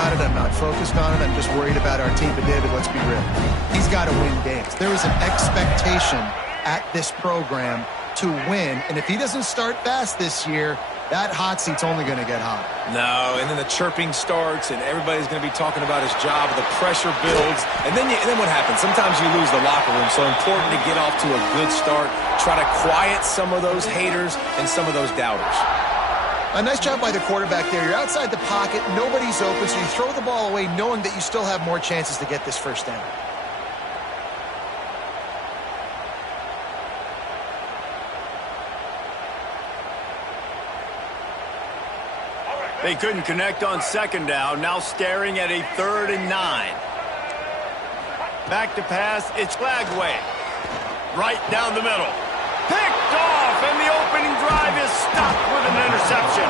about it. I'm not focused on it. I'm just worried about our team. But, David, let's be real. He's got to win games. There is an expectation at this program to win. And if he doesn't start fast this year, that hot seat's only going to get hot. No, and then the chirping starts, and everybody's going to be talking about his job. The pressure builds, and then what happens? Sometimes you lose the locker room. So important to get off to a good start. Try to quiet some of those haters and some of those doubters. A nice job by the quarterback there. You're outside the pocket. Nobody's open, so you throw the ball away knowing that you still have more chances to get this first down. They couldn't connect on second down. Now staring at a 3rd and 9. Back to pass. It's Lagway. Right down the middle. Picked off, and the opening drive is stopped with an interception.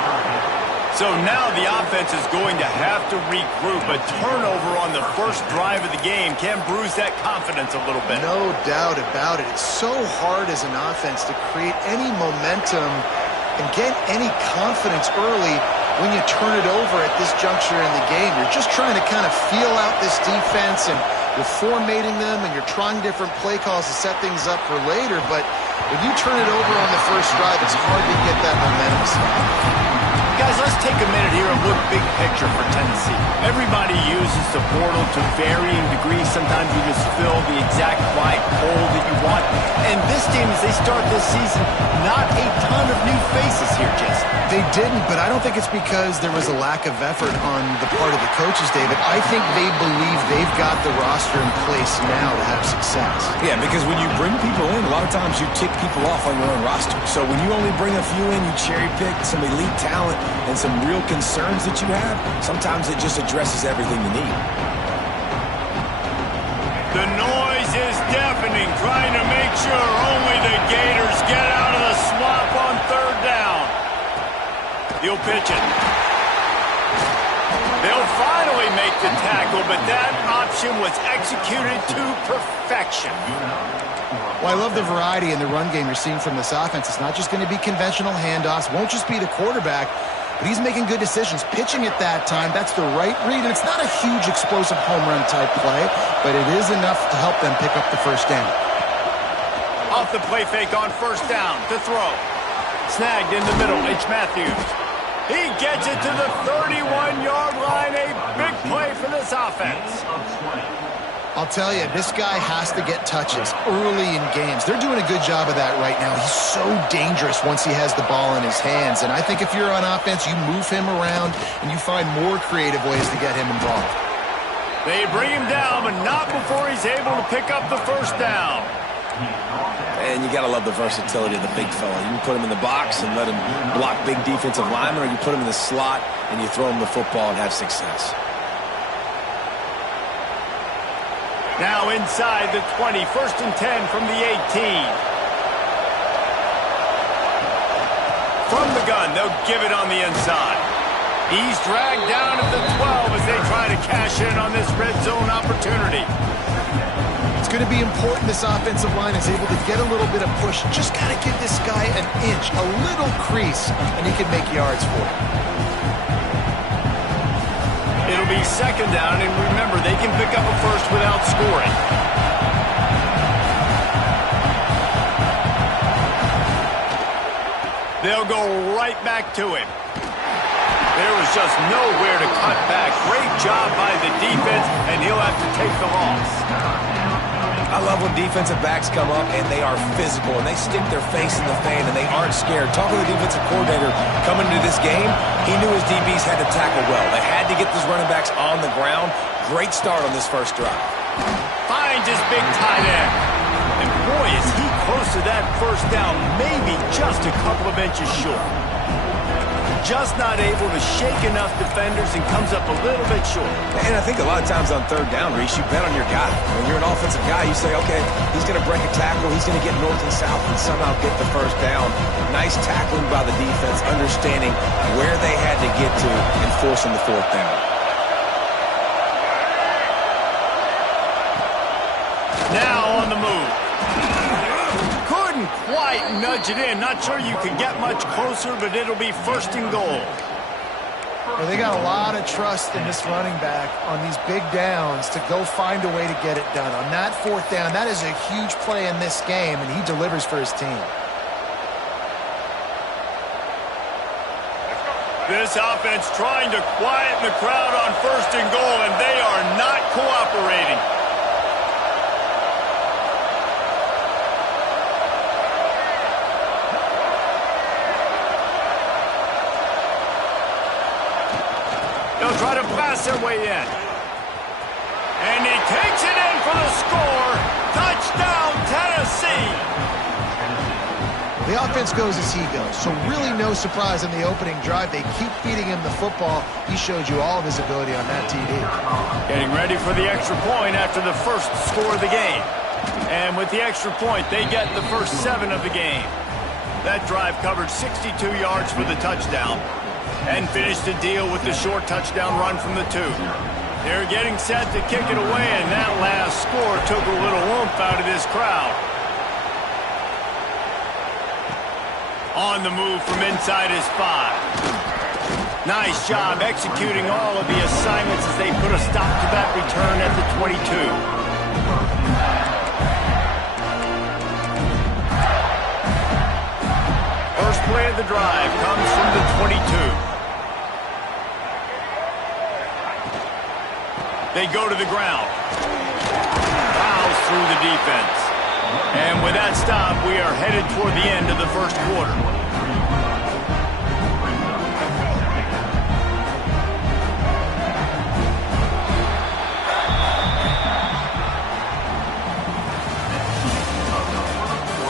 So now the offense is going to have to regroup. A turnover on the first drive of the game can bruise that confidence a little bit. No doubt about it. It's so hard as an offense to create any momentum and get any confidence early when you turn it over at this juncture in the game. You're just trying to kind of feel out this defense, and you're formatting them, and you're trying different play calls to set things up for later. But when you turn it over on the first drive, it's hard to get that momentum. Guys, let's take a minute here and look big picture for Tennessee. Everybody uses the portal to varying degrees. Sometimes you just fill the exact right hole that you want. And this team, as they start this season, not a ton of new faces here, Jason. They didn't, but I don't think it's because there was a lack of effort on the part of the coaches, David. I think they believe they've got the roster in place now to have success. Yeah, because when you bring people in, a lot of times you tick people off on your own roster. So when you only bring a few in, you cherry pick some elite talent and some real concerns that you have, sometimes it just addresses everything you need. The noise is deafening, trying to make sure only the Gators get out of the swamp on 3rd down. He'll pitch it. They'll finally make the tackle, but that option was executed to perfection. Well, I love the variety in the run game you're seeing from this offense. It's not just going to be conventional handoffs. Won't just be the quarterback, but he's making good decisions. Pitching at that time, that's the right read. And it's not a huge explosive home run type play, but it is enough to help them pick up the first down. Off the play fake on 1st down to throw. Snagged in the middle, H. Matthews. He gets it to the 31-yard line. A big play for this offense. I'll tell you, this guy has to get touches early in games. They're doing a good job of that right now. He's so dangerous once he has the ball in his hands. And I think if you're on offense, you move him around and you find more creative ways to get him involved. They bring him down, but not before he's able to pick up the first down. And you got to love the versatility of the big fella. You can put him in the box and let him block big defensive linemen, or you put him in the slot and you throw him the football and have success. Now inside the 20, 1st and 10 from the 18. From the gun, they'll give it on the inside. He's dragged down at the 12 as they try to cash in on this red zone opportunity. It's going to be important this offensive line is able to get a little bit of push. Just got to give this guy an inch, a little crease, and he can make yards for it. It'll be 2nd down, and remember, they can pick up a first without scoring. They'll go right back to him. There was just nowhere to cut back. Great job by the defense, and he'll have to take the loss. I love when defensive backs come up and they are physical and they stick their face in the fan and they aren't scared. Talking to the defensive coordinator coming into this game, he knew his DBs had to tackle well. They had to get those running backs on the ground. Great start on this first drive. Finds his big tight end. And boy, is he close to that first down, maybe just a couple of inches short. Just not able to shake enough defenders and comes up a little bit short. And I think a lot of times on 3rd down, Reese, you bet on your guy. When you're an offensive guy, you say, okay, he's going to break a tackle, he's going to get north and south and somehow get the first down. Nice tackling by the defense, understanding where they had to get to and forcing the 4th down. Now on the move. Quite nudge it in. Not sure you could get much closer, but it'll be 1st and goal. Well, they got a lot of trust in this running back on these big downs to go find a way to get it done. On that fourth down, that is a huge play in this game, and he delivers for his team. This offense trying to quieten the crowd on 1st and goal, and they are not cooperating. They'll try to pass their way in. And he takes it in for the score. Touchdown, Tennessee. The offense goes as he goes, so really no surprise in the opening drive. They keep feeding him the football. He showed you all of his ability on that TD. Getting ready for the extra point after the first score of the game. And with the extra point, they get the first 7 of the game. That drive covered 62 yards for the touchdown and finished the deal with the short touchdown run from the 2. They're getting set to kick it away, and that last score took a little oomph out of this crowd. On the move from inside his 5. Nice job executing all of the assignments as they put a stop to that return at the 22. First play of the drive comes from the 22. They go to the ground. Fouls through the defense. And with that stop, we are headed toward the end of the first quarter.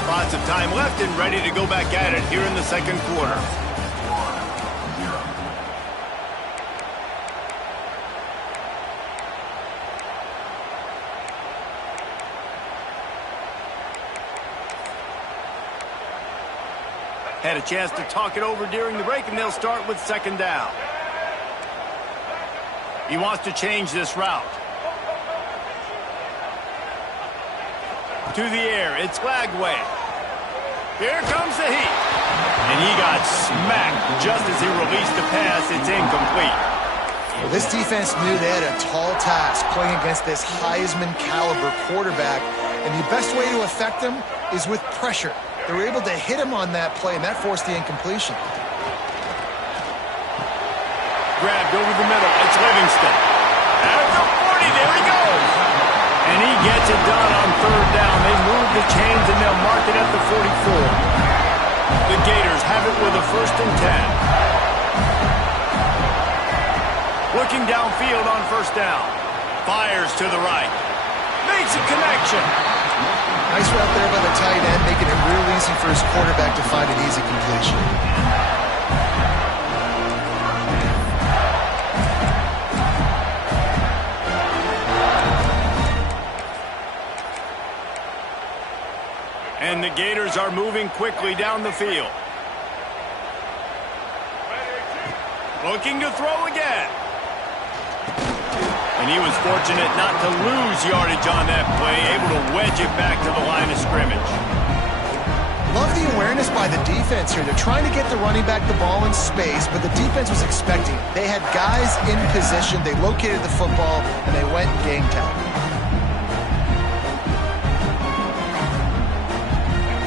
Lots of time left and ready to go back at it here in the second quarter. Had a chance to talk it over during the break, and they'll start with 2nd down. He wants to change this route. To the air, it's Lagway. Here comes the heat. And he got smacked just as he released the pass. It's incomplete. Well, this defense knew they had a tall task playing against this Heisman-caliber quarterback, and the best way to affect him is with pressure. They were able to hit him on that play, and that forced the incompletion. Grabbed over the middle. It's Livingston. At the 40, there he goes. And he gets it done on 3rd down. They move the chains, and they'll mark it at the 44. The Gators have it with a 1st and 10. Looking downfield on 1st down. Fires to the right. Makes a connection. Nice route there by the tight end, making it real easy for his quarterback to find an easy completion. And the Gators are moving quickly down the field. Looking to throw again. And he was fortunate not to lose yardage on that play, able to wedge it back to the line of scrimmage. Love the awareness by the defense here. They're trying to get the running back the ball in space, but the defense was expecting it. They had guys in position, they located the football, and they went and game tackle.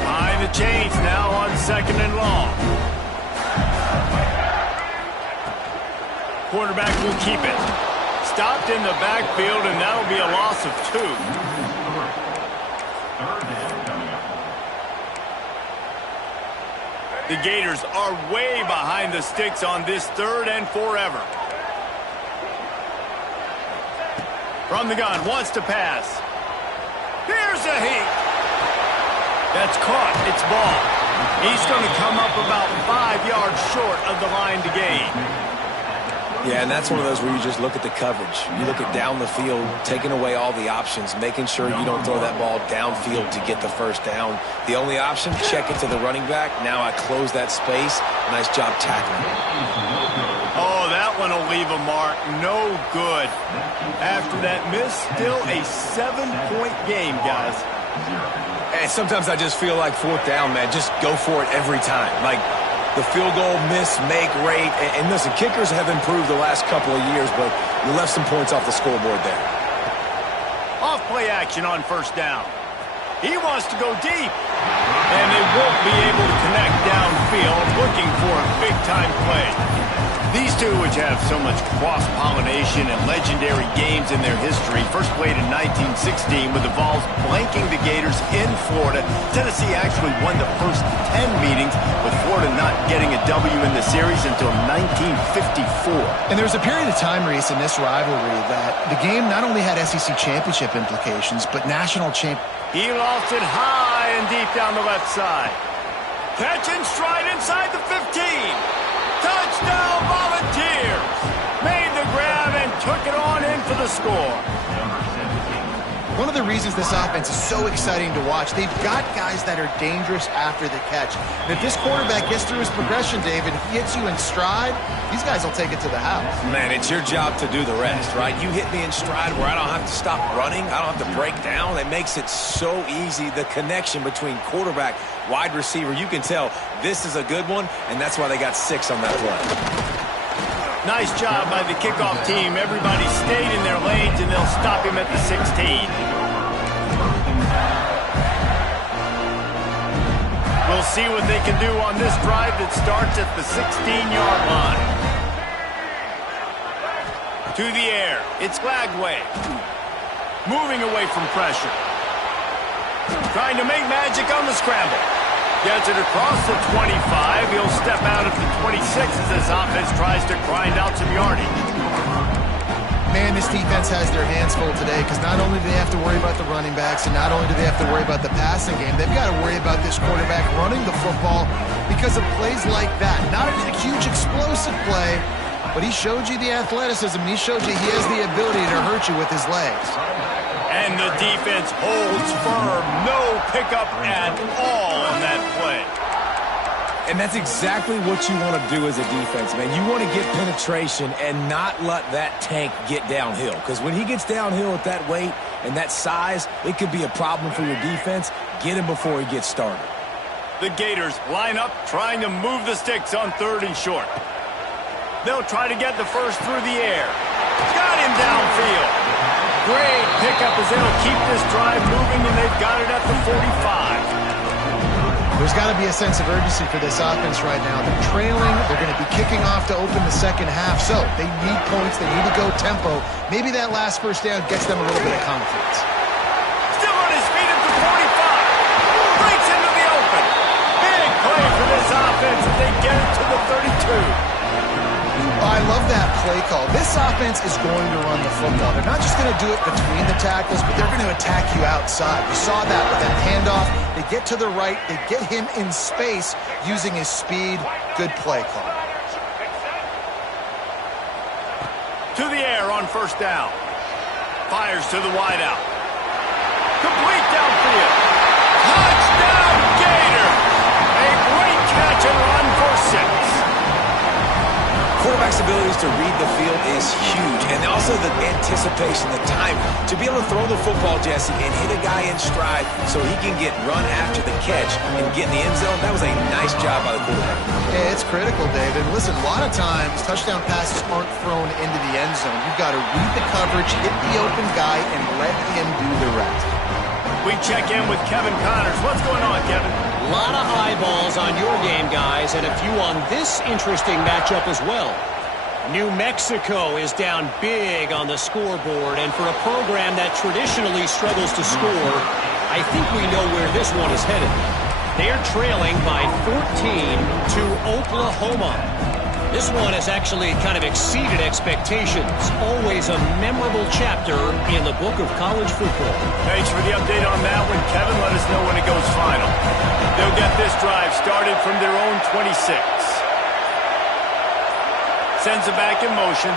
Behind the chains now on 2nd and long. Quarterback will keep it. Stopped in the backfield, and that'll be a loss of 2. The Gators are way behind the sticks on this 3rd and forever. From the gun, wants to pass. Here's a heat. That's caught. It's ball. He's going to come up about 5 yards short of the line to gain. Yeah, and that's one of those where you just look at the coverage. You look at down the field, taking away all the options, making sure you don't throw that ball downfield to get the 1st down. The only option, check it to the running back. Now I close that space. Nice job tackling. Oh, that one will leave a mark. No good. After that miss, still a 7-point game, guys. And sometimes I just feel like 4th down, man, just go for it every time. Like, the field goal miss-make rate. And listen, kickers have improved the last couple of years, but you left some points off the scoreboard there. Off-play action on first down. He wants to go deep. And they won't be able to connect downfield, looking for a big-time play. These two, which have so much cross-pollination and legendary games in their history, first played in 1916 with the Vols blanking the Gators in Florida. Tennessee actually won the first 10 meetings, with Florida not getting a W in the series until 1954. And there was a period of time, Reese, in this rivalry that the game not only had SEC championship implications, but national champ. He lost it high and deep down the left side. Catch and stride inside the 15. Touchdown Volunteers! Made the grab and took it on in for the score. One of the reasons this offense is so exciting to watch, they've got guys that are dangerous after the catch. And if this quarterback gets through his progression, David, he hits you in stride, these guys will take it to the house. Man, it's your job to do the rest, right? You hit me in stride where I don't have to stop running. I don't have to break down. It makes it so easy. The connection between quarterback, wide receiver, you can tell this is a good one, and that's why they got 6 on that play. Nice job by the kickoff team. Everybody stayed in their lanes, and they'll stop him at the 16. We'll see what they can do on this drive that starts at the 16-yard line. To the air. It's Lagway. Moving away from pressure. Trying to make magic on the scramble. Gets it across the 25. He'll step out at the 26 as this offense tries to grind out some yardage. Man, this defense has their hands full today because not only do they have to worry about the running backs and not only do they have to worry about the passing game, they've got to worry about this quarterback running the football because of plays like that. Not a huge explosive play, but he showed you the athleticism and he showed you he has the ability to hurt you with his legs. And the defense holds firm. No pickup at all on that play. And that's exactly what you want to do as a defense, man. You want to get penetration and not let that tank get downhill. Because when he gets downhill at that weight and that size, it could be a problem for your defense. Get him before he gets started. The Gators line up, trying to move the sticks on 3rd and short. They'll try to get the first through the air. Got him downfield. Great pickup as they'll keep this drive moving, and they've got it at the 45. There's got to be a sense of urgency for this offense right now. They're trailing. They're going to be kicking off to open the second half. So they need points. They need to go tempo. Maybe that last first down gets them a little bit of confidence. Still on his feet at the 45. Breaks into the open. Big play for this offense as they get it to the 32. I love that play call. This offense is going to run the football. They're not just going to do it between the tackles, but they're going to attack you outside. You saw that with that handoff. They get to the right. They get him in space using his speed. Good play call. To the air on first down. Fires to the wideout. Complete downfield. Touchdown Gator! A great catch and run for 6. Quarterback's abilities to read the field is huge, and also the anticipation, the time to be able to throw the football, Jesse, and hit a guy in stride so he can get run after the catch and get in the end zone. That was a nice job by the quarterback. Yeah, it's critical, David. Listen, a lot of times touchdown passes aren't thrown into the end zone. You've got to read the coverage, hit the open guy, and let him do the rest. We check in with Kevin Connors. What's going on, Kevin? A lot of eyeballs on your game, guys, and a few on this interesting matchup as well. New Mexico is down big on the scoreboard, and for a program that traditionally struggles to score, I think we know where this one is headed. They're trailing by 14 to Oklahoma. This one has actually kind of exceeded expectations. Always a memorable chapter in the book of college football. Thanks for the update on that one, Kevin. Let us know when it goes final. They'll get this drive started from their own 26. Sends it back in motion.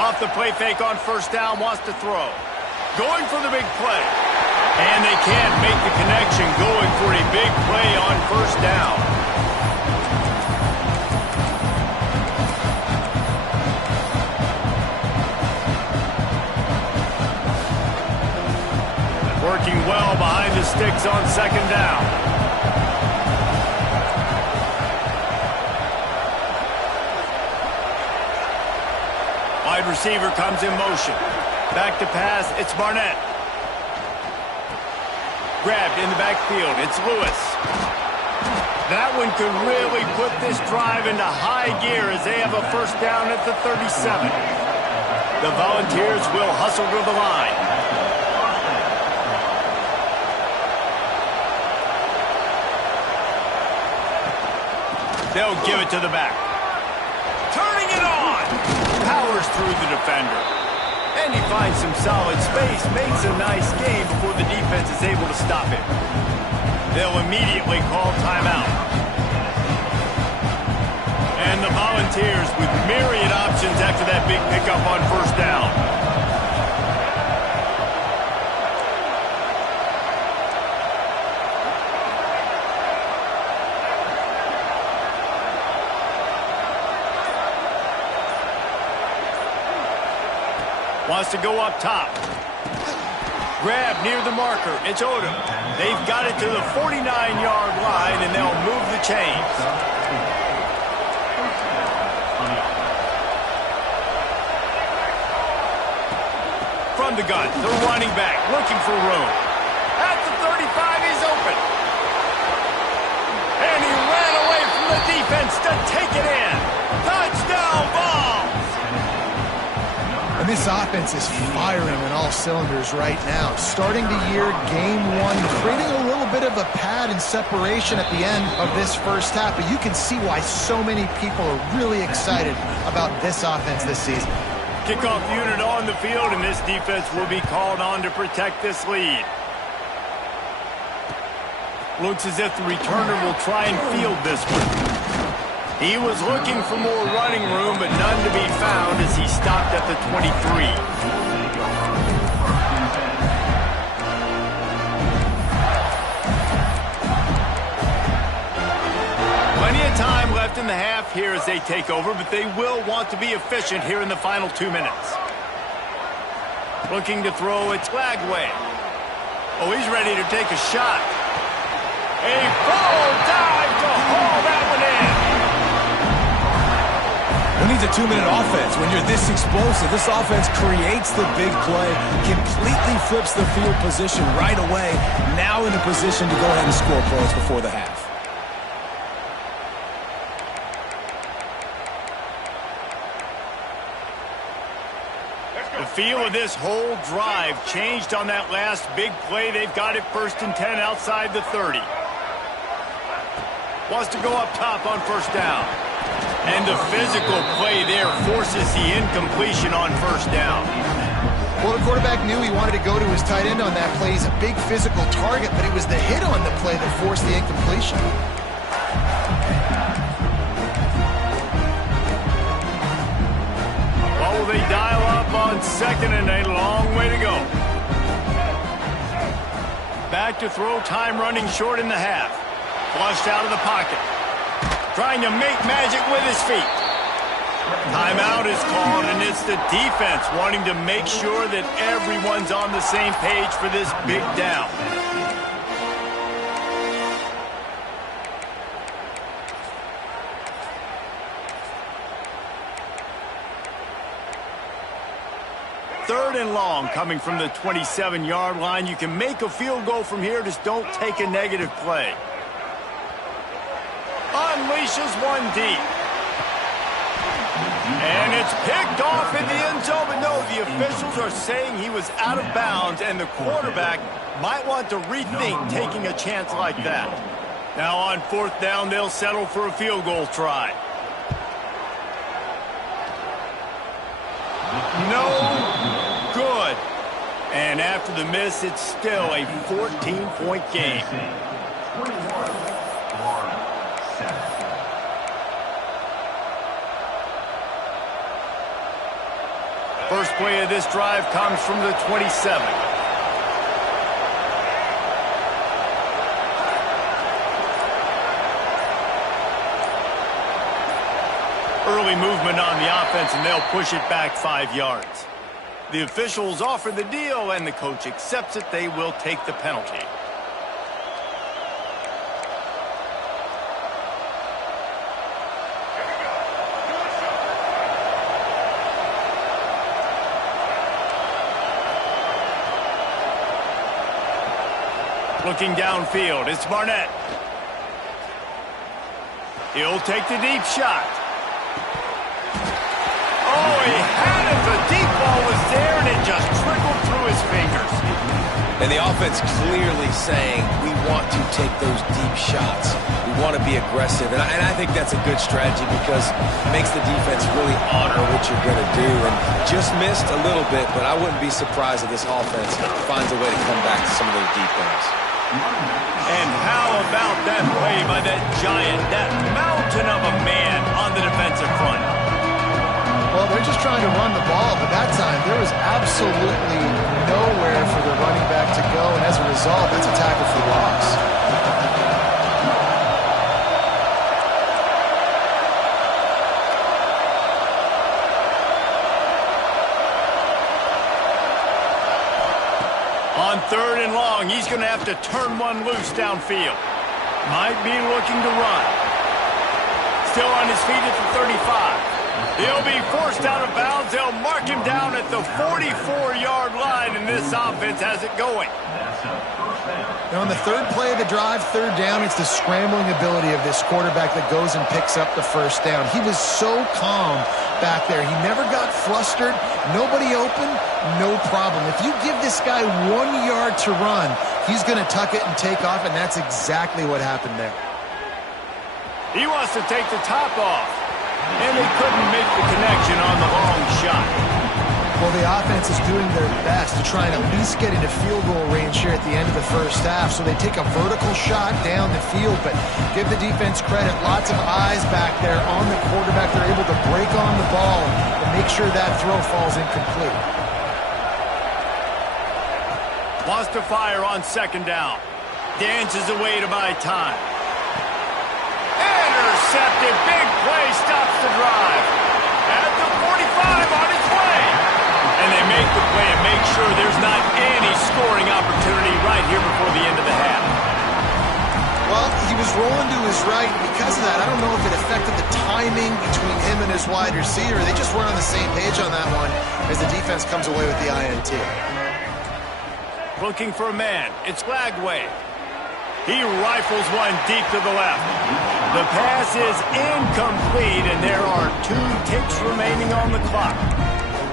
Off the play fake on first down, wants to throw. Going for the big play. And they can't make the connection, going for a big play on first down. Working well behind the sticks on second down. Wide receiver comes in motion. Back to pass, it's Barnett. Grabbed in the backfield, it's Lewis. That one could really put this drive into high gear as they have a first down at the 37. The Volunteers will hustle to the line. They'll give it to the back. Turning it on. Powers through the defender. And he finds some solid space, makes a nice game before the defense is able to stop it. They'll immediately call timeout. And the Volunteers with myriad options after that big pickup on first down. Wants to go up top. Grab near the marker. It's Odom. They've got it to the 49-yard line, and they'll move the chains. From the gun, the running back looking for room. At the 35, he's open. And he ran away from the defense to take it in. Touchdown ball. And this offense is firing on all cylinders right now. Starting the year, game one, creating a little bit of a pad and separation at the end of this first half. But you can see why so many people are really excited about this offense this season. Kickoff unit on the field, and this defense will be called on to protect this lead. Looks as if the returner will try and field this one. He was looking for more running room, but none to be found as he stopped at the 23. Plenty of time left in the half here as they take over, but they will want to be efficient here in the final 2 minutes. Looking to throw, it's Lagway. Oh, he's ready to take a shot. A full dive to haul that one in. Who needs a 2-minute offense? When you're this explosive, this offense creates the big play, completely flips the field position right away, now in a position to go ahead and score points before the half. The feel of this whole drive changed on that last big play. They've got it 1st and 10 outside the 30. Wants to go up top on first down. And the physical play there forces the incompletion on first down. Well, the quarterback knew he wanted to go to his tight end on that play. He's a big physical target, but it was the hit on the play that forced the incompletion. Well, will they dial up on second and a long way to go? Back to throw, time running short in the half. Flushed out of the pocket. Trying to make magic with his feet. Timeout is called, and it's the defense wanting to make sure that everyone's on the same page for this big down. Third and long coming from the 27-yard line. You can make a field goal from here, just don't take a negative play. Unleashes one deep. And it's picked off in the end zone, but no, the officials are saying he was out of bounds, and the quarterback might want to rethink taking a chance like that. Now on fourth down, they'll settle for a field goal try. No good. And after the miss, it's still a 14-point game. First play of this drive comes from the 27. Early movement on the offense, and they'll push it back 5 yards. The officials offer the deal, and the coach accepts it. They will take the penalty. Looking downfield, it's Barnett. He'll take the deep shot. Oh, he had it. The deep ball was there, and it just trickled through his fingers. And the offense clearly saying, we want to take those deep shots. We want to be aggressive. And I think that's a good strategy because it makes the defense really honor what you're going to do. And just missed a little bit, but I wouldn't be surprised if this offense finds a way to come back to some of those deep ones. And how about that play by that giant, that mountain of a man on the defensive front? Well, they're just trying to run the ball, but that time there was absolutely nowhere for the running back to go, and as a result, that's a tackle for loss. On 3rd and long, he's going to have to turn one loose downfield. Might be looking to run. Still on his feet at the 35. He'll be forced out of bounds. They'll mark him down at the 44-yard line, and this offense has it going. Now, on the 3rd play of the drive, 3rd down, it's the scrambling ability of this quarterback that goes and picks up the 1st down. He was so calm back there. He never got flustered. Nobody open, no problem. If you give this guy 1 yard to run, he's going to tuck it and take off, and that's exactly what happened there. He wants to take the top off. And they couldn't make the connection on the long shot. Well, the offense is doing their best to try and at least get into field goal range here at the end of the 1st half. So they take a vertical shot down the field, but give the defense credit. Lots of eyes back there on the quarterback. They're able to break on the ball and make sure that throw falls incomplete. Wants to fire on 2nd down. Dances away to buy time. Intercepted. Big play stops the drive. At the 45 on its way. And they make the play and make sure there's not any scoring opportunity right here before the end of the half. Well, he was rolling to his right. Because of that, I don't know if it affected the timing between him and his wide receiver. They just weren't on the same page on that one as the defense comes away with the INT. Looking for a man. It's Glagway. He rifles one deep to the left. The pass is incomplete, and there are 2 ticks remaining on the clock.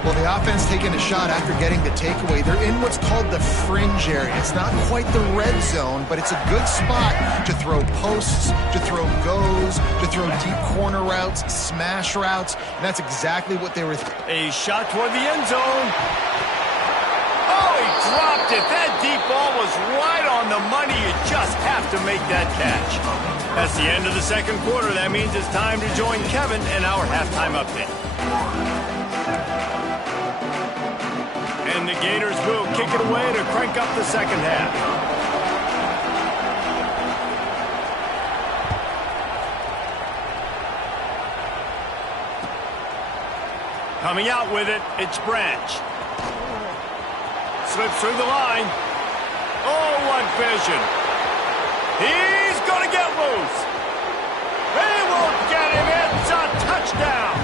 Well, the offense taking a shot after getting the takeaway. They're in what's called the fringe area. It's not quite the red zone, but it's a good spot to throw posts, to throw goes, to throw deep corner routes, smash routes, and that's exactly what they were. A shot toward the end zone. Oh, he dropped it. That deep ball was right on the money. You just have to make that catch. That's the end of the 2nd quarter. That means it's time to join Kevin in our halftime update. And the Gators will kick it away to crank up the 2nd half. Coming out with it, it's Branch. Slips through the line. Oh, what vision. He's going to get loose. They won't get him. It's a touchdown.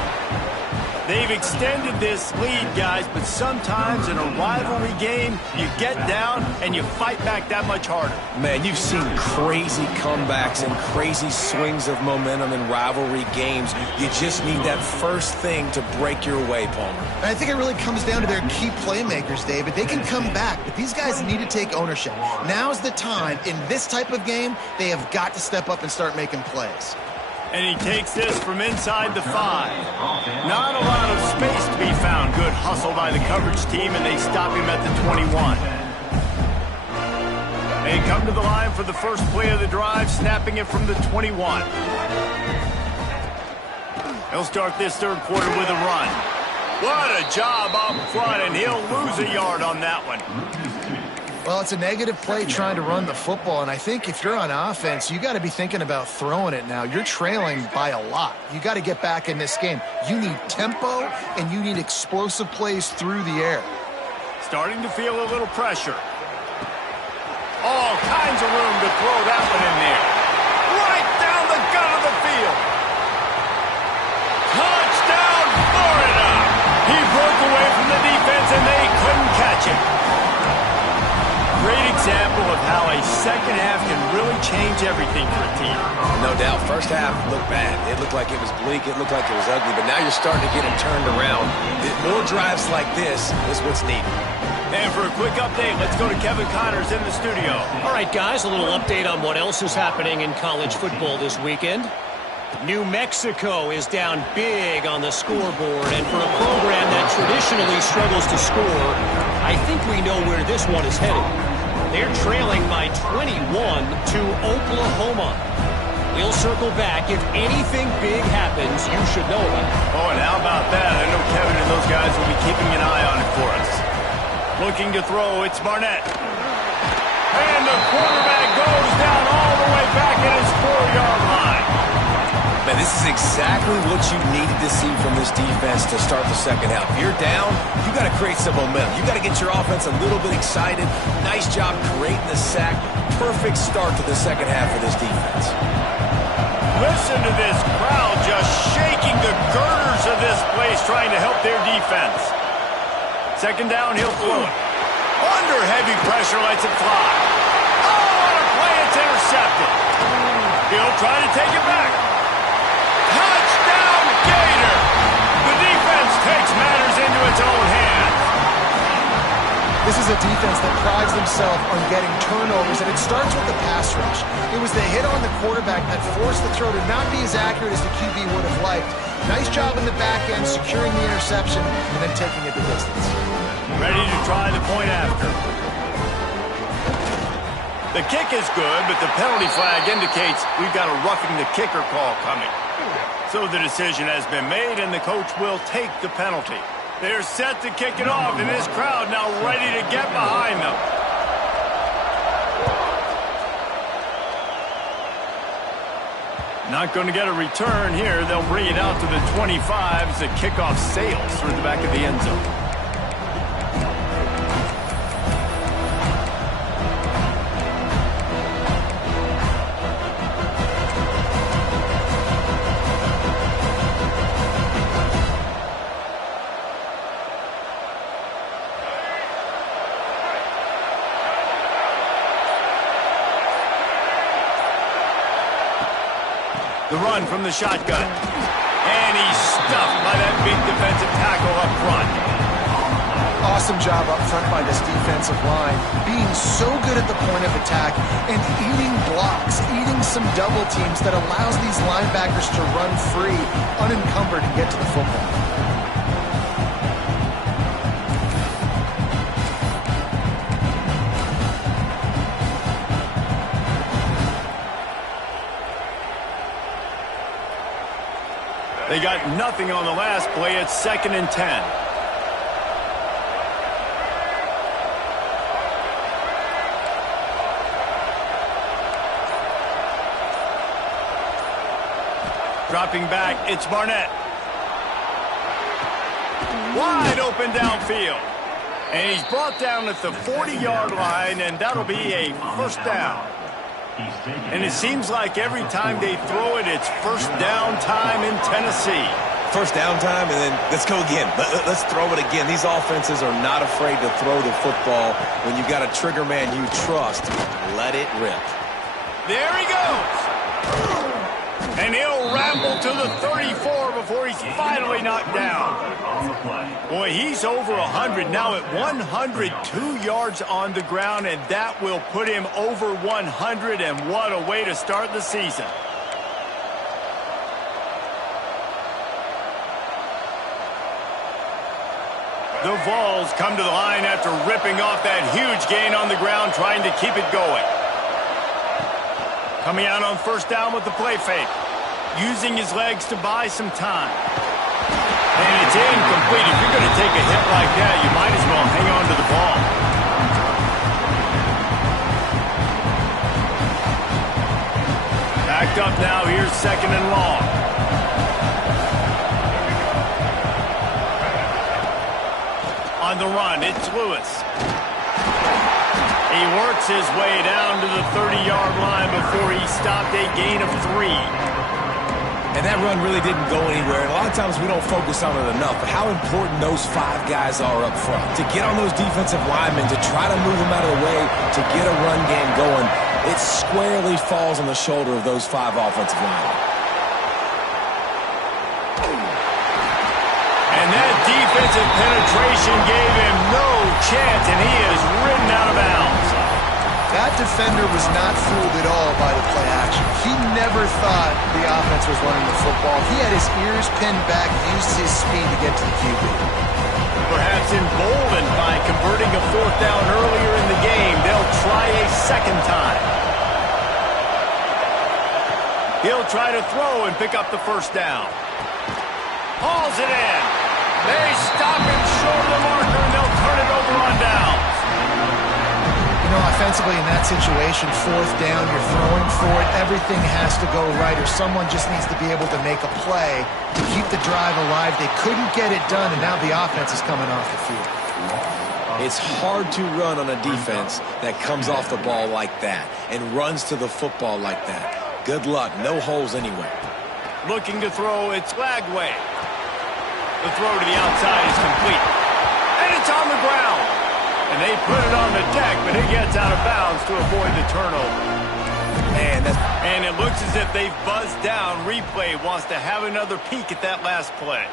They've extended this lead, guys, but sometimes in a rivalry game, you get down and you fight back that much harder. Man, you've seen crazy comebacks and crazy swings of momentum in rivalry games. You just need that first thing to break your way, Palmer. And I think it really comes down to their key playmakers, David. They can come back, but these guys need to take ownership. Now's the time. In this type of game, they have got to step up and start making plays. And he takes this from inside the 5. Not a lot of space to be found. Good hustle by the coverage team, and they stop him at the 21. They come to the line for the first play of the drive, snapping it from the 21. He'll start this 3rd quarter with a run. What a job up front, and he'll lose a yard on that one. Well, it's a negative play trying to run the football, and I think if you're on offense, you got to be thinking about throwing it now. You're trailing by a lot. You got to get back in this game. You need tempo, and you need explosive plays through the air. Starting to feel a little pressure. All kinds of room to throw that one in there. Right down the gut of the field. Touchdown, Florida! He broke away from the defense, and they couldn't catch him. Great example of how a second half can really change everything for a team. No doubt. First half looked bad. It looked like it was bleak. It looked like it was ugly. But now you're starting to get it turned around. More drives like this is what's needed. And for a quick update, let's go to Kevin Connors in the studio. All right, guys, a little update on what else is happening in college football this weekend. New Mexico is down big on the scoreboard, and for a program that traditionally struggles to score, I think we know where this one is headed. They're trailing by 21 to Oklahoma. We'll circle back. If anything big happens, you should know about it. Oh, and how about that? I know Kevin and those guys will be keeping an eye on it for us. Looking to throw, it's Barnett. And the quarterback goes down all the way back at his 4-yard line. Man, this is exactly what you needed to see from this defense to start the second half. If you're down, you got to create some momentum. You got to get your offense a little bit excited. Nice job creating the sack. Perfect start to the second half of this defense. Listen to this crowd just shaking the girders of this place trying to help their defense. Second down, he'll throw it. Under heavy pressure, lets it fly. Oh, what a play, it's intercepted. He'll try to take it back. Touchdown, Gator! The defense takes matters into its own hands. This is a defense that prides themselves on getting turnovers, and it starts with the pass rush. It was the hit on the quarterback that forced the throw to not be as accurate as the QB would have liked. Nice job in the back end, securing the interception, and then taking it the distance. Ready to try the point after. The kick is good, but the penalty flag indicates we've got a roughing the kicker call coming. So the decision has been made, and the coach will take the penalty. They're set to kick it off, and this crowd now ready to get behind them. Not going to get a return here. They'll bring it out to the 25 as the kickoff sails through the back of the end zone. The run from the shotgun. And he's stuffed by that big defensive tackle up front. Awesome job up front by this defensive line, being so good at the point of attack and eating blocks, eating some double teams that allows these linebackers to run free, unencumbered, and get to the football. They got nothing on the last play. It's 2nd and 10. Dropping back, it's Barnett. Wide open downfield. And he's brought down at the 40-yard line, and that'll be a first down. And it seems like every time they throw it, it's first down time in Tennessee. First down time, and then let's go again. Let's throw it again. These offenses are not afraid to throw the football. When you've got a trigger man you trust, let it rip. There he goes. And he'll ramble to the 34 before he's finally knocked down. Boy, he's over 100 now at 102 yards on the ground, and that will put him over 100, and what a way to start the season. The Vols come to the line after ripping off that huge gain on the ground, trying to keep it going. Coming out on first down with the play fake. Using his legs to buy some time. And it's incomplete. If you're going to take a hit like that, you might as well hang on to the ball. Backed up now. Here's 2nd and long. On the run, it's Lewis. He works his way down to the 30-yard line before he stopped a gain of 3. And that run really didn't go anywhere. And a lot of times we don't focus on it enough, but how important those 5 guys are up front. To get on those defensive linemen, to try to move them out of the way, to get a run game going, it squarely falls on the shoulder of those 5 offensive linemen. And that defensive penetration gave him no chance, and he is ridden out of bounds. That defender was not fooled at all by the play action. He never thought the offense was running the football. He had his ears pinned back, used his speed to get to the QB. Perhaps emboldened by converting a 4th down earlier in the game, they'll try a second time. He'll try to throw and pick up the 1st down. Hauls it in. They stop him short of the marker, and they'll turn it over on downs. You know, offensively in that situation, 4th down, you're throwing for it. Everything has to go right, or someone just needs to be able to make a play to keep the drive alive. They couldn't get it done, and now the offense is coming off the field. It's hard to run on a defense that comes off the ball like that and runs to the football like that. Good luck. No holes anywhere. Looking to throw, it's Lagway. The throw to the outside is complete. And it's on the ground. And they put it on the deck, but it gets out of bounds to avoid the turnover. Man, and it looks as if they've buzzed down. Replay wants to have another peek at that last play.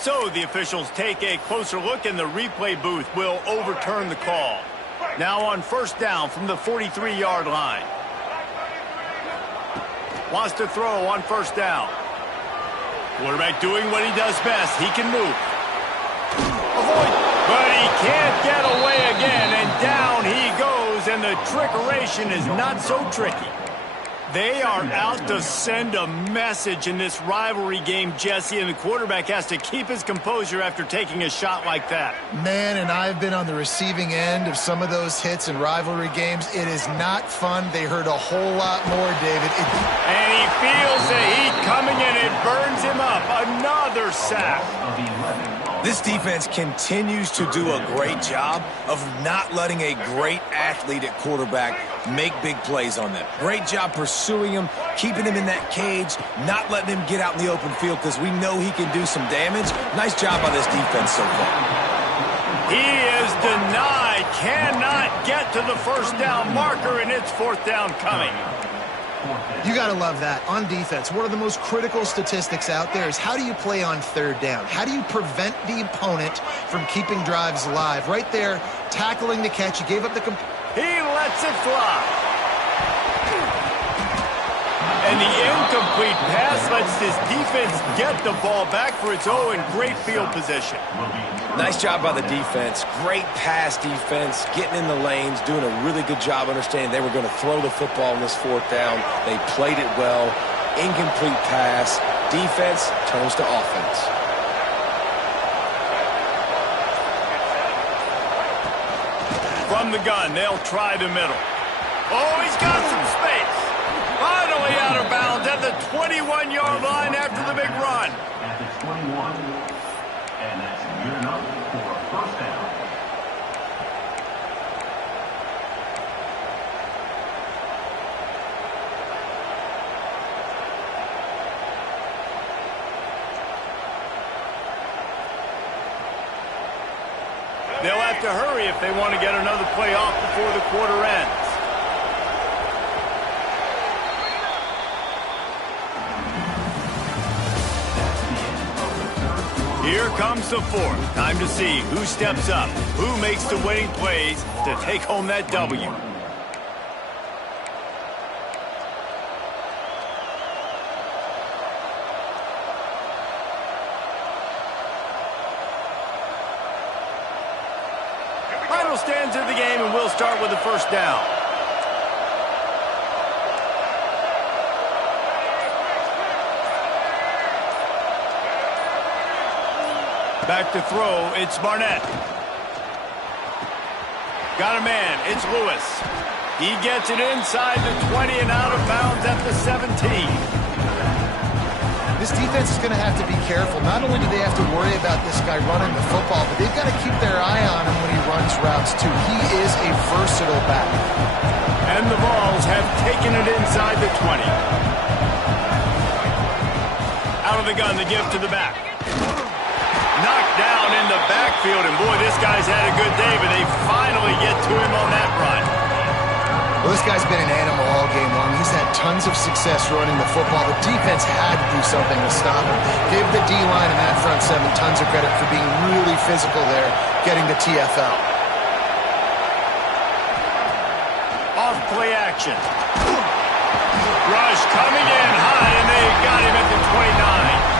So the officials take a closer look, and the replay booth will overturn the call. Now on 1st down from the 43-yard line. Wants to throw on 1st down. Quarterback doing what he does best. He can move. Avoid, but he can't get away again, and down he goes, and the trickeration is not so tricky. They are out to send a message in this rivalry game, Jesse, and the quarterback has to keep his composure after taking a shot like that. Man, and I've been on the receiving end of some of those hits in rivalry games. It is not fun. They hurt a whole lot more, David. And he feels the heat coming, and it burns him up. Another sack. This defense continues to do a great job of not letting a great athlete at quarterback make big plays on them. Great job pursuing him, keeping him in that cage, not letting him get out in the open field because we know he can do some damage. Nice job by this defense so far. He is denied, cannot get to the 1st down marker, and it's 4th down coming. You got to love that. On defense, one of the most critical statistics out there is how do you play on 3rd down? How do you prevent the opponent from keeping drives alive? Right there, tackling the catch. He gave up the... He lets it fly. And the incomplete pass lets this defense get the ball back for its own great field position. Nice job by the defense. Great pass defense, getting in the lanes, doing a really good job understanding they were going to throw the football on this 4th down. They played it well. Incomplete pass. Defense turns to offense. From the gun, they'll try the middle. Oh, he's got some space. Finally out of bounds at the 21-yard line after the big run. At the 21, and that's good enough for a 1st down. They'll have to hurry if they want to get another play off before the quarter ends. Here comes the 4th. Time to see who steps up, who makes the winning plays to take home that W. Final stands of the game, and we'll start with the 1st down. Back to throw, it's Barnett. Got a man, it's Lewis. He gets it inside the 20 and out of bounds at the 17. This defense is going to have to be careful. Not only do they have to worry about this guy running the football, but they've got to keep their eye on him when he runs routes, too. He is a versatile back. And the Vols have taken it inside the 20. Out of the gun, the give to the back. Knocked down in the backfield, and boy, this guy's had a good day, but they finally get to him on that run. Well, this guy's been an animal all game long. He's had tons of success running the football. The defense had to do something to stop him. Gave the D-line and that front seven tons of credit for being really physical there, getting the TFL. Off play action. Rush coming in high, and they got him at the 29.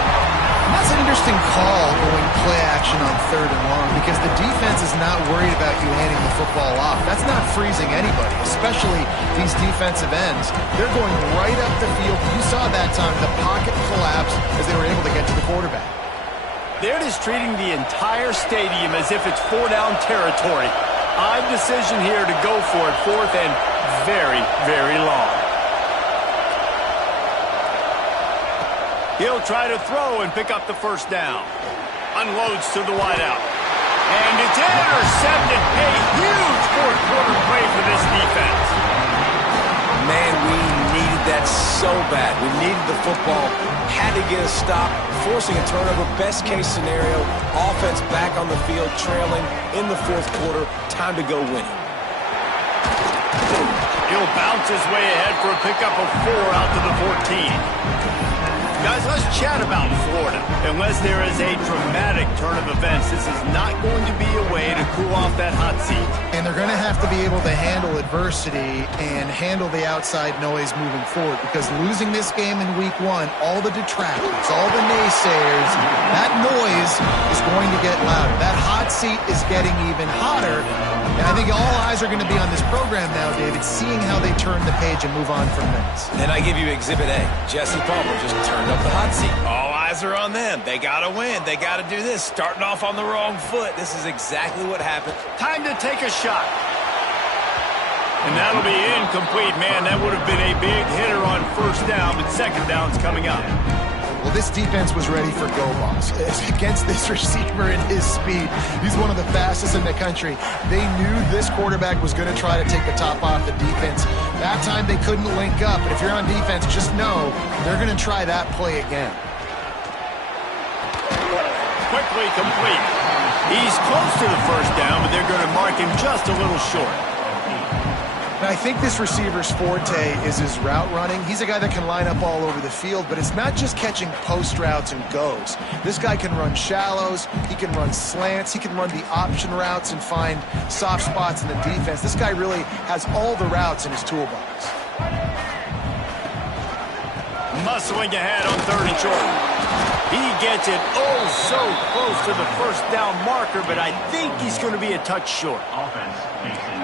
That's an interesting call going play action on 3rd and long because the defense is not worried about you handing the football off. That's not freezing anybody, especially these defensive ends. They're going right up the field. You saw that time the pocket collapse as they were able to get to the quarterback. They're just treating the entire stadium as if it's 4-down territory. Odd decision here to go for it, 4th and very, very long. He'll try to throw and pick up the first down. Unloads to the wideout. And it's intercepted. A huge fourth-quarter play for this defense. Man, we needed that so bad. We needed the football. Had to get a stop, forcing a turnover. Best-case scenario, offense back on the field, trailing in the 4th quarter. Time to go win it. He'll bounce his way ahead for a pickup of 4 out to the 14. Guys, let's chat about Florida. Unless there is a dramatic turn of events, this is not going to be a way to cool off that hot seat. And they're going to have to be able to handle adversity and handle the outside noise moving forward because losing this game in week 1, all the detractors, all the naysayers, that noise is going to get louder. That hot seat is getting even hotter. And I think all eyes are going to be on this program now, David, seeing how they turn the page and move on from this. And I give you Exhibit A. Jesse Palmer just turned up the hot seat. All eyes are on them. They got to win. They got to do this. Starting off on the wrong foot. This is exactly what happened. Time to take a shot. And that'll be incomplete. Man, that would have been a big hitter on 1st down, but 2nd down's coming up. Well, this defense was ready for go balls. Against this receiver and his speed, he's one of the fastest in the country. They knew this quarterback was going to try to take the top off the defense. That time they couldn't link up, but if you're on defense, just know they're going to try that play again. Quickly complete. He's close to the 1st down, but they're going to mark him just a little short. Now, I think this receiver's forte is his route running. He's a guy that can line up all over the field, but it's not just catching post routes and goes. This guy can run shallows, he can run slants, he can run the option routes and find soft spots in the defense. This guy really has all the routes in his toolbox. Muscling ahead on 3rd and short. He gets it so close to the 1st down marker, but I think he's going to be a touch short.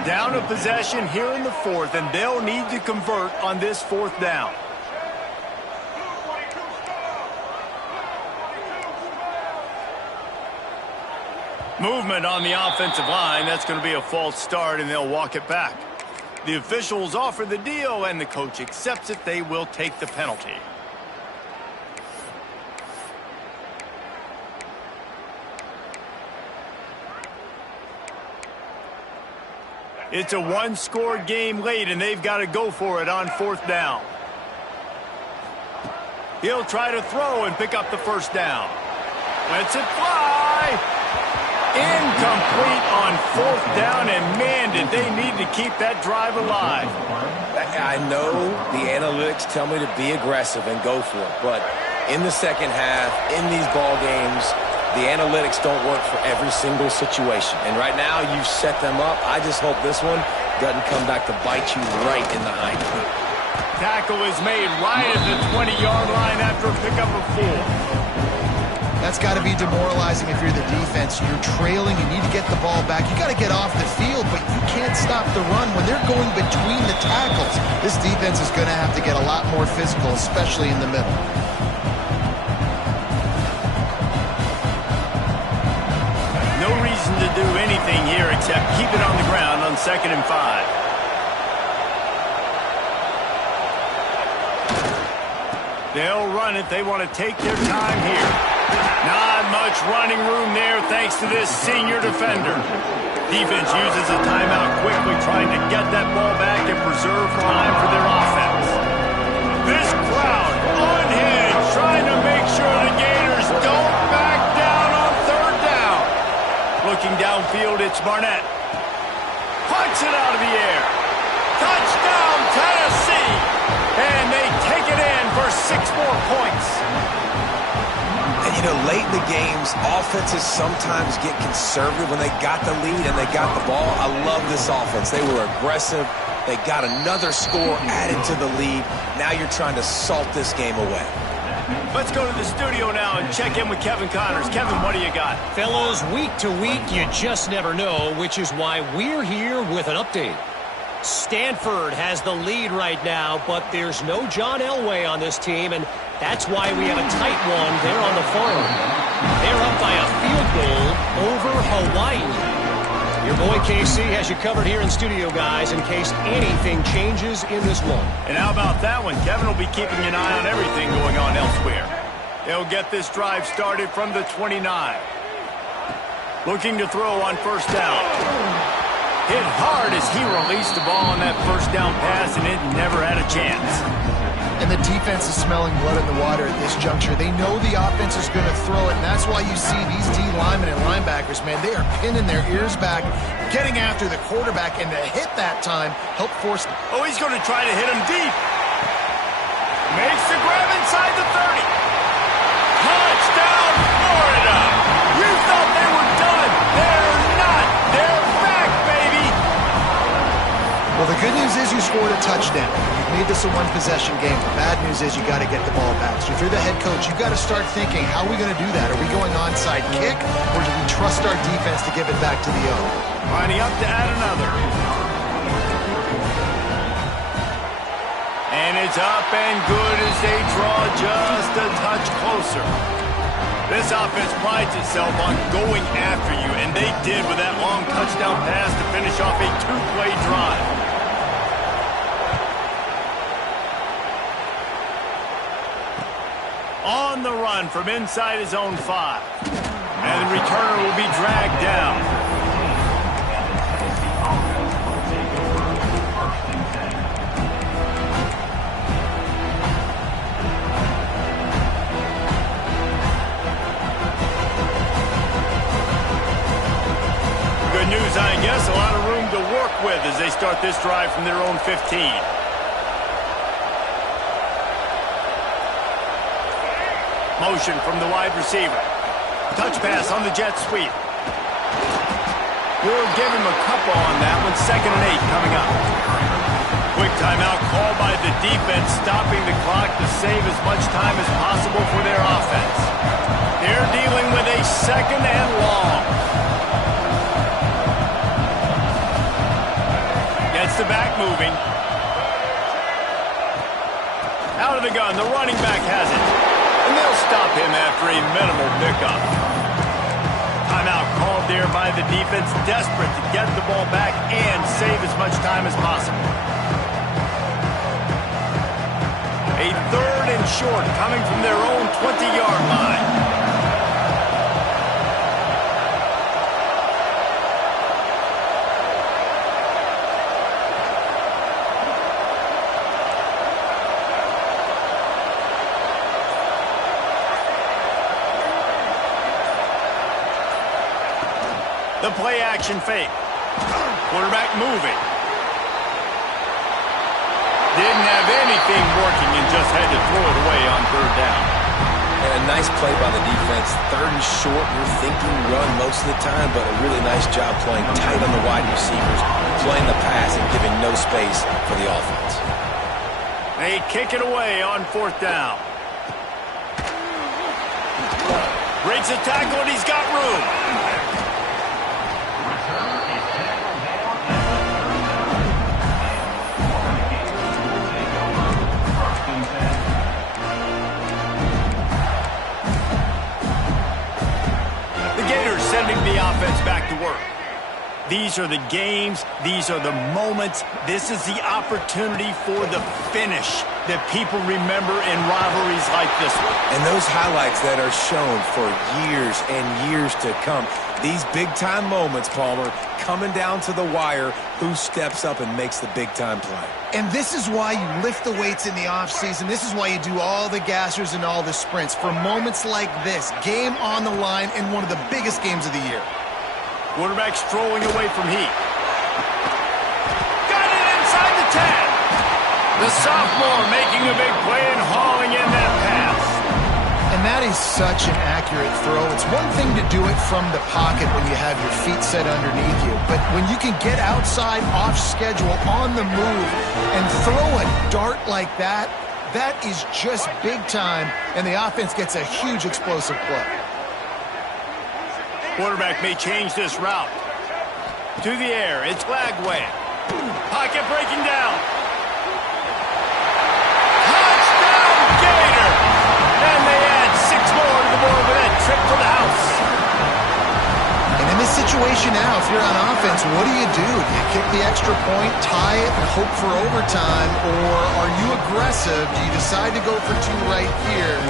Down a possession here in the 4th, and they'll need to convert on this 4th down. Movement on the offensive line. That's going to be a false start, and they'll walk it back. The officials offer the deal, and the coach accepts it. They will take the penalty. It's a one-score game late, and they've got to go for it on 4th down. He'll try to throw and pick up the 1st down. Lets it fly. Incomplete on 4th down, and man, did they need to keep that drive alive. I know the analytics tell me to be aggressive and go for it, but in the 2nd half, in these ball games, the analytics don't work for every single situation. And right now, you've set them up. I just hope this one doesn't come back to bite you right in the hind foot. Tackle is made right at the 20-yard line after a pickup of 4. That's got to be demoralizing if you're the defense. You're trailing, you need to get the ball back. You got to get off the field, but you can't stop the run when they're going between the tackles. This defense is going to have to get a lot more physical, especially in the middle. No reason to do anything here except keep it on the ground on 2nd and 5. They'll run it. They want to take their time here. Not much running room there thanks to this senior defender. Defense uses a timeout quickly, trying to get that ball back and preserve time for their offense. This crowd unhinged, trying to make sure the Gators don't back down on third down. Looking downfield, it's Barnett. Punch it out of the air. Touchdown, Tennessee! And they take it in for 6 more points. And, you know, late in the games, offenses sometimes get conservative when they got the lead and they got the ball. I love this offense. They were aggressive. They got another score added to the lead. Now you're trying to salt this game away. Let's go to the studio now and check in with Kevin Connors. Kevin, what do you got? Fellas, week to week, you just never know, which is why we're here with an update. Stanford has the lead right now, but there's no John Elway on this team, and that's why we have a tight one there on the farm. They're up by a field goal over Hawaii. Your boy KC has you covered here in studio, guys, in case anything changes in this one. And how about that one? Kevin will be keeping an eye on everything going on elsewhere. They'll get this drive started from the 29. Looking to throw on first down. Hit hard as he released the ball on that first down pass, and it never had a chance. And the defense is smelling blood in the water at this juncture. They know the offense is going to throw it, and that's why you see these D linemen and linebackers, man, they are pinning their ears back, getting after the quarterback, and to hit that time, help force... Oh, he's going to try to hit him deep. Makes the grab inside the 30. Touchdown, Florida! You thought they were done. They're not. They're back, baby! Well, the good news is you scored a touchdown. You've made this a one-possession game. The bad news is you got to get the ball back. So if you're the head coach, you've got to start thinking, how are we going to do that? Are we going onside kick, or do we trust our defense to give it back to the O? Lining up to add another. And it's up and good as they draw just a touch closer. This offense prides itself on going after you, and they did with that long touchdown pass to finish off a 2-play drive. On the run from inside his own 5. And the returner will be dragged down. Good news, I guess. A lot of room to work with as they start this drive from their own 15. Motion from the wide receiver. Touch pass on the jet sweep. We'll give him a couple on that one. 2nd and 8 coming up. Quick timeout called by the defense, stopping the clock to save as much time as possible for their offense. They're dealing with a 2nd and long. Gets the back moving. Out of the gun, the running back has it. And they'll stop him after a minimal pickup. Timeout called there by the defense, desperate to get the ball back and save as much time as possible. A 3rd and short coming from their own 20-yard line. The play-action fake. Quarterback moving. Didn't have anything working and just had to throw it away on 3rd down. And a nice play by the defense. 3rd and short, you're thinking run most of the time, but a really nice job playing tight on the wide receivers, playing the pass and giving no space for the offense. They kick it away on 4th down. Breaks a tackle and he's got room. Sending the offense back to work. These are the games. These are the moments. This is the opportunity for the finish that people remember in rivalries like this one. And those highlights that are shown for years and years to come. These big-time moments, Palmer, coming down to the wire, who steps up and makes the big-time play. And this is why you lift the weights in the offseason. This is why you do all the gassers and all the sprints. For moments like this, game on the line in one of the biggest games of the year. Quarterback strolling away from heat. Got it inside the 10. The sophomore making a big play and hauling in that pass. And that is such an accurate throw. It's one thing to do it from the pocket when you have your feet set underneath you, but when you can get outside, off schedule, on the move, and throw a dart like that, that is just big time, and the offense gets a huge explosive play. Quarterback may change this route. To the air, it's Lagway. Pocket breaking down. Touchdown, Gator! And they add 6 more to the board with that trip to the house. And in this situation now, if you're on offense, what do? Do you kick the extra point, tie it, and hope for overtime, or are you aggressive? Do you decide to go for 2 right here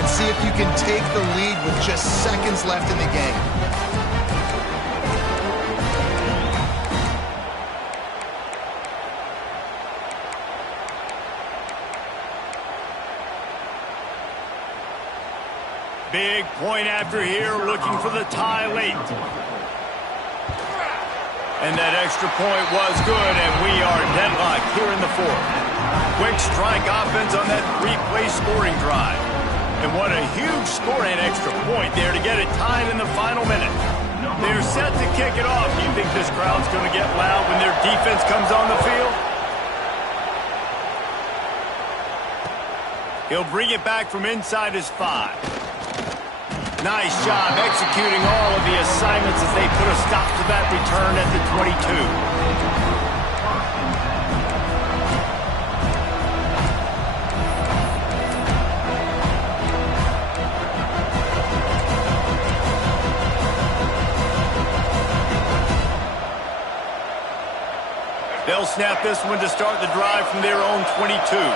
and see if you can take the lead with just seconds left in the game? Big point after here, looking for the tie late. And that extra point was good, and we are deadlocked here in the 4th. Quick strike offense on that 3-play scoring drive. And what a huge score and extra point there to get it tied in the final minute. They're set to kick it off. Do you think this crowd's going to get loud when their defense comes on the field? He'll bring it back from inside his 5. Nice job executing all of the assignments as they put a stop to that return at the 22. They'll snap this one to start the drive from their own 22.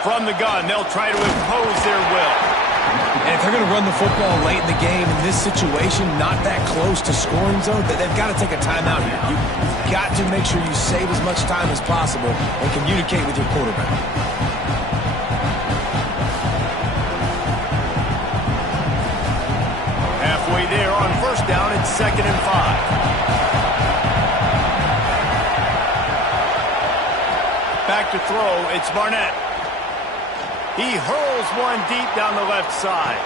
From the gun, they'll try to impose their will. And if they're going to run the football late in the game in this situation, not that close to scoring zone, they've got to take a timeout here. You've got to make sure you save as much time as possible and communicate with your quarterback. Halfway there on first down, it's 2nd and 5. Back to throw, it's Barnett. He hurls one deep down the left side.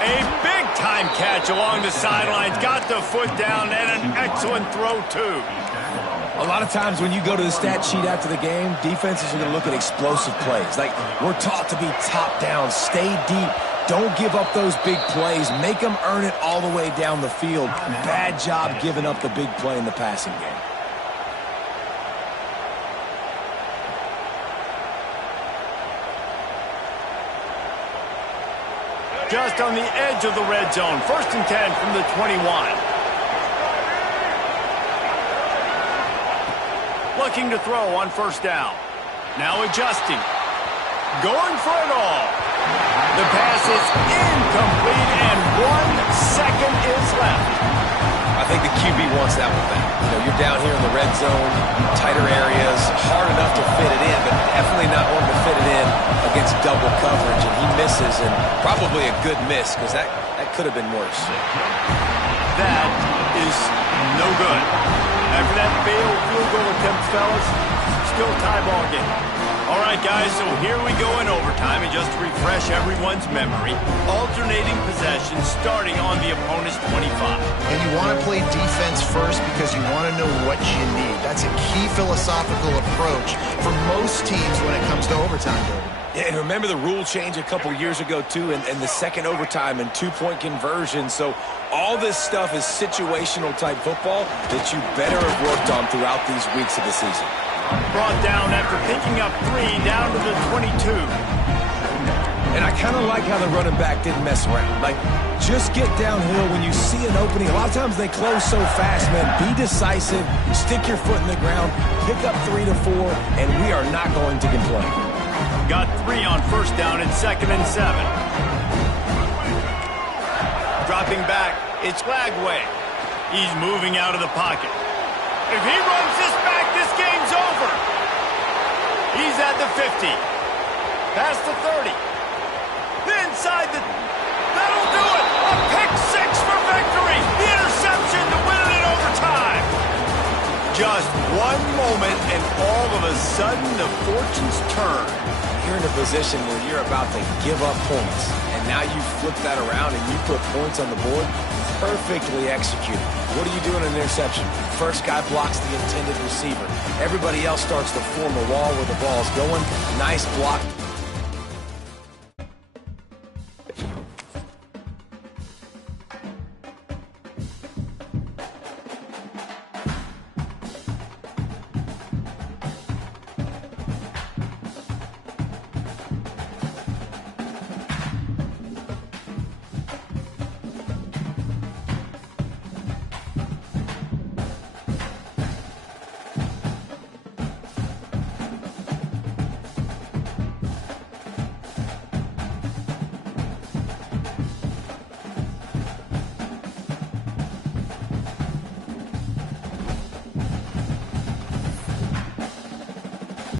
A big-time catch along the sidelines. Got the foot down and an excellent throw, too. A lot of times when you go to the stat sheet after the game, defenses are going to look at explosive plays. Like, we're taught to be top down, stay deep, don't give up those big plays, make them earn it all the way down the field. Bad job giving up the big play in the passing game. Just on the edge of the red zone. 1st and 10 from the 21. Looking to throw on first down. Now adjusting. Going for it all. The pass is incomplete, and 1 second is left. I think the QB wants that one back. You know, you're down here in the red zone, tighter areas, hard enough to fit it in, but definitely not wanting to fit it in against double coverage, and he misses, and probably a good miss, because that could have been worse. That is no good. After that failed field goal attempt, fellas, still tie ball game. All right, guys, so here we go in overtime, and just to refresh everyone's memory, alternating possessions starting on the opponent's 25. And you want to play defense first because you want to know what you need. That's a key philosophical approach for most teams when it comes to overtime, David. Yeah, and remember the rule change a couple years ago, too, and the second overtime and 2-point conversion. So all this stuff is situational type football that you better have worked on throughout these weeks of the season. Brought down after picking up 3 down to the 22. And I kind of like how the running back didn't mess around. Like, just get downhill when you see an opening. A lot of times they close so fast, man. Be decisive, stick your foot in the ground, pick up 3 to 4, and we are not going to complain. Got 3 on first down and 2nd and 7. Dropping back, it's Lagway. He's moving out of the pocket. If he runs this back, this game's over. He's at the 50. Past the 30. Inside the... That'll do it! A pick 6 for victory! The interception to win it in overtime! Just one moment, and all of a sudden, the fortunes turn. You're in a position where you're about to give up points, and now you flip that around and you put points on the board. Perfectly executed. What do you do in an interception? First guy blocks the intended receiver. Everybody else starts to form a wall where the ball's going. Nice block.